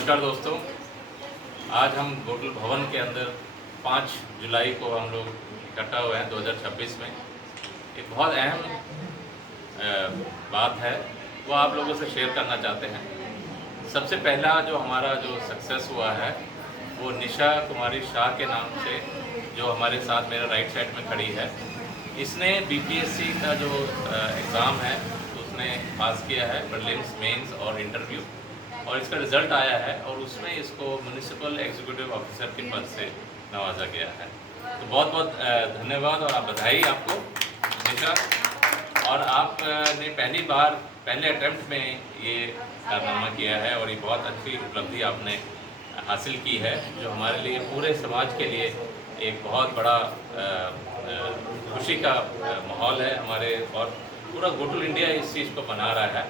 नमस्कार दोस्तों, आज हम गोटल भवन के अंदर 5 जुलाई को हम लोग इकट्ठा हुए हैं 2026 में। एक बहुत अहम बात है, वो आप लोगों से शेयर करना चाहते हैं। सबसे पहला जो हमारा जो सक्सेस हुआ है वो निशा कुमारी शाह के नाम से, जो हमारे साथ मेरे राइट साइड में खड़ी है। इसने बीपीएससी का जो एग्ज़ाम है उसने पास किया है, प्रीलिम्स, मेंस और इंटरव्यू, और इसका रिज़ल्ट आया है और उसमें इसको म्युनिसिपल एग्जीक्यूटिव ऑफिसर के पद से नवाजा गया है। तो बहुत बहुत धन्यवाद और बधाई आपको निशा। और आपने पहले अटेम्प्ट में ये कारनामा किया है और ये बहुत अच्छी उपलब्धि आपने हासिल की है, जो हमारे लिए, पूरे समाज के लिए एक बहुत बड़ा खुशी का माहौल है हमारे, और पूरा गोटल इंडिया इस चीज़ को मना रहा है।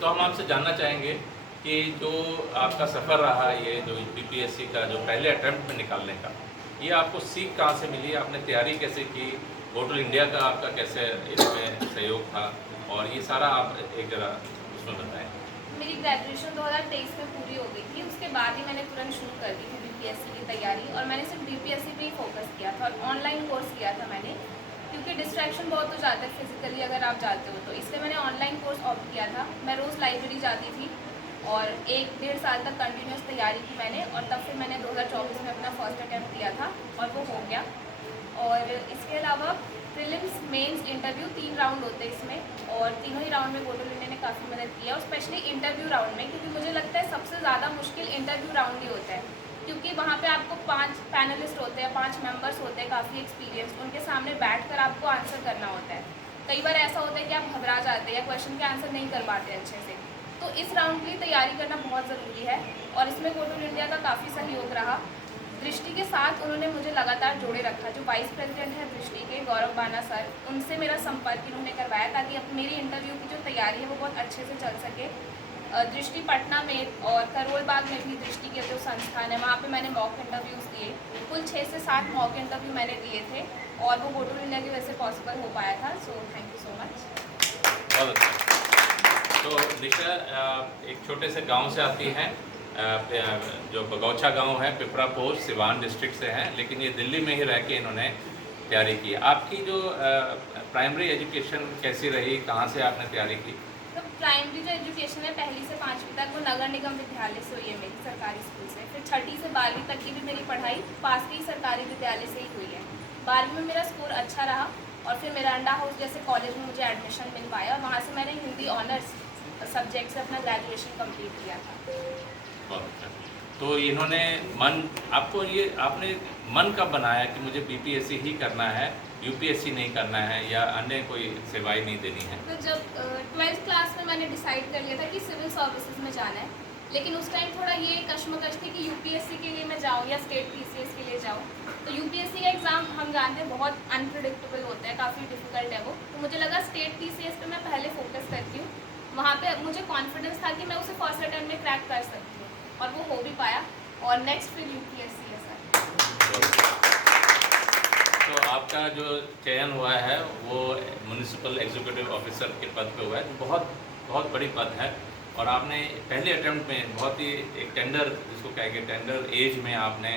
तो हम आपसे जानना चाहेंगे कि जो आपका सफ़र रहा, ये जो बीपीएससी का जो पहले अटेम्प्ट में निकालने का, ये आपको सीख कहाँ से मिली, आपने तैयारी कैसे की, गोटल इंडिया का आपका कैसे इसमें सहयोग था, और ये सारा आप एक जरा उसमें बताएं। मेरी ग्रेजुएशन 2023 में पूरी हो गई थी। उसके बाद ही मैंने तुरंत शुरू कर दी थी बीपीएससी की तैयारी, और मैंने सिर्फ बीपीएससी पे ही फोकस किया था और ऑनलाइन कोर्स किया था मैंने, क्योंकि डिस्ट्रैक्शन बहुत हो जाता है फिजिकली अगर आप जाते हो तो, इसलिए मैंने ऑनलाइन कोर्स ऑप्ट किया था। मैं रोज़ लाइब्रेरी जाती थी और 1-1.5 साल तक कंटिन्यूस तैयारी की मैंने, और तब फिर मैंने 2024 में अपना फर्स्ट अटैम्प्ट दिया था और वो हो गया। और इसके अलावा प्रीलिम्स, मेंस, इंटरव्यू 3 राउंड होते हैं इसमें, और तीनों ही राउंड में गोटल इंडिया ने काफ़ी मदद की है, और स्पेशली इंटरव्यू राउंड में, क्योंकि मुझे लगता है सबसे ज़्यादा मुश्किल इंटरव्यू राउंड ही होता है, क्योंकि वहाँ पे आपको 5 पैनलिस्ट होते हैं, 5 मेंबर्स होते हैं काफ़ी एक्सपीरियंस, उनके सामने बैठकर आपको आंसर करना होता है। कई बार ऐसा होता है कि आप घबरा जाते हैं या क्वेश्चन के आंसर नहीं कर पाते अच्छे से, तो इस राउंड की तैयारी करना बहुत ज़रूरी है, और इसमें गोटल इंडिया का काफ़ी सहयोग रहा। दृष्टि के साथ उन्होंने मुझे लगातार जोड़े रखा। जो वाइस प्रेसिडेंट है दृष्टि के, गौरव बाना सर, उनसे मेरा संपर्क इन्होंने करवाया ताकि अब मेरी इंटरव्यू की जो तैयारी है वो बहुत अच्छे से चल सके। दृष्टि पटना में और करोल बाग में भी दृष्टि के जो संस्थान है, वहाँ पे मैंने मॉक इंटरव्यूज़ दिए। कुल 6 से 7 मॉक इंटरव्यू मैंने दिए थे, और वो गोटल इंडिया की वजह से पॉसिबल हो पाया था। So thank you so much. बहुत अच्छा। तो निशा एक छोटे से गांव से आती हैं, जो बगौछा गांव है, पिपरा पोस्ट, सिवान डिस्ट्रिक्ट से हैं, लेकिन ये दिल्ली में ही रह के इन्होंने तैयारी की। आपकी जो प्राइमरी एजुकेशन कैसी रही, कहाँ से आपने तैयारी की? तो प्राइमरी जो एजुकेशन है 1ली से 5वीं तक वो नगर निगम विद्यालय से हुई है मेरी, सरकारी स्कूल से। फिर 6ठी से 12वीं तक की भी मेरी पढ़ाई पास के ही सरकारी विद्यालय से ही हुई है। 12वीं में मेरा स्कोर अच्छा रहा, और फिर मेरा अंडा हाउस जैसे कॉलेज में मुझे एडमिशन मिल पाया, और वहाँ से मैंने हिंदी ऑनर्स सब्जेक्ट से अपना ग्रेजुएशन कंप्लीट किया था। बहुत अच्छा। तो इन्होंने आपने मन कब बनाया कि मुझे बीपीएससी ही करना है, यूपीएससी नहीं करना है, या अन्य कोई सेवाएं नहीं देनी है? तो जब 12th क्लास में मैंने डिसाइड कर लिया था कि सिविल सर्विसेज में जाना है, लेकिन उस टाइम थोड़ा ये कश्मकश थी कि यूपीएससी के लिए मैं जाऊँ या स्टेट पीसीएस के लिए जाऊँ। तो यूपीएससी का एग्ज़ाम हम जानते हैं बहुत अनप्रिडिक्टेबल होता है, काफ़ी डिफिकल्ट है वो। तो मुझे लगा स्टेट पीसीएस पे मैं पहले फोकस करती हूँ, वहाँ पे मुझे कॉन्फिडेंस था कि मैं उसे फर्स्ट अटेम्प्ट में क्रैक कर सकती हूँ, और वो हो भी पाया। और नेक्स्ट फिर यूपीएससी है सर। तो आपका जो चयन हुआ है वो म्युनिसिपल एग्जीक्यूटिव ऑफिसर के पद पे हुआ है, जो बहुत बहुत बड़ी पद है, और आपने पहले अटेम्प्ट में बहुत ही एक टेंडर, जिसको कहेंगे टेंडर एज में आपने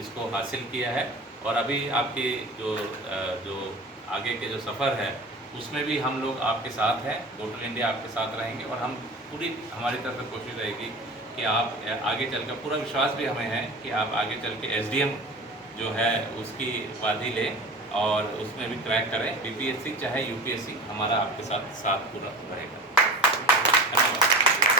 इसको हासिल किया है। और अभी आपकी जो आगे के जो सफ़र है उसमें भी हम लोग आपके साथ हैं, गोटल इंडिया आपके साथ रहेंगे, और हमारी तरफ से कोशिश रहेगी कि आप आगे चलकर, पूरा विश्वास भी हमें है कि आप आगे चल के एसडीएम जो है उसकी उपाधि लें और उसमें भी क्रैक करें। बीपीएससी चाहे यूपीएससी, हमारा आपके साथ पूरा रहेगा। धन्यवाद।